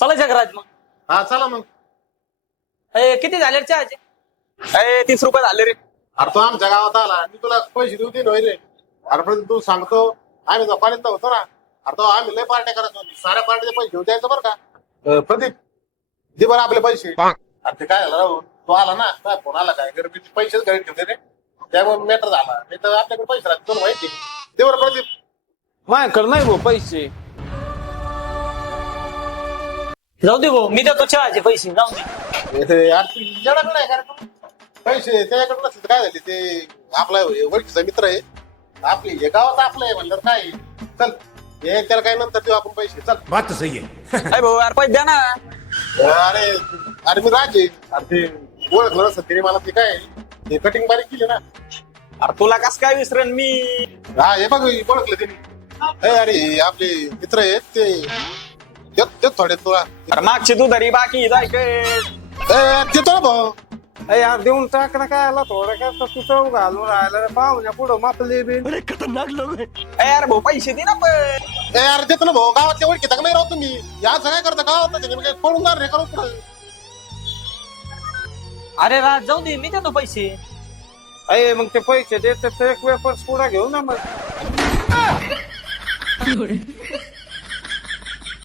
चालायचं का राज मग? हा चला मग. किती झाले चहाचे? 30 रुपये झाले रे. अरे तो आमच्या गावात आला मी तुला पैसे देऊ दे रे. अरे पण तू सांगतो आम्ही कॉलेजचा होतो ना. अरे तो आम्ही लय पार्ट्या करायचो साऱ्या पार्टीचे पैसे घेऊ द्यायचं बरं का. प्रदीप दे बरं आपले पैसे. अरे ते काय झालं राहून तो आला ना काय फोन आला काय गरीबीचे पैसेच घरी ठेवते रे. त्यामुळे मॅटर झाला नाही तर आपल्याकडे पैसे राहते तुला माहिती. दे बरं प्रदीप. माझ्याकडे नाही भाऊ पैसे. जाऊ दे भाऊ, मी देतो चहाचे पैसे, जाऊ दे. यार तू येणार नाही का तू पैसे त्याच्याकडे नसले काय झाले ते आपला ओळखीचा मित्र आहे आपली हे गावात आपलं आहे म्हणलं काय चल हे त्याला काय नंतर देऊ आपण पैसे चल. बात तो सही है. अरे भाऊ यार पैसे द्या ना. अरे अरे मी राजे अरे ते ओळखलं नसतं तिने मला ते काय हे कटिंग बारीक केली ना. अरे तुला कस काय विसरण मी. हा हे बघ ओळखलं तिने. अरे आपले मित्र आहेत ते देत थोडे तुला. अरे मागची तू धरी बाकी जाय देतो ना भाऊ. यार देऊन टाक ना काय आला थोडं काय तर तू चव घालून राहिला पाहुण्या पुढं मापले बी. यार भाऊ पैसे दे ना पण. अरे देतो ना भाऊ गावातल्या ओळखीता का नाही राहतो तुम्ही या काय करता गावात पळून जा रे करून पुढे. अरे राज जाऊ दे, मी देतो पैसे. अय मग ते पैसे देत एक वेळ पण पुढा घेऊ ना मग.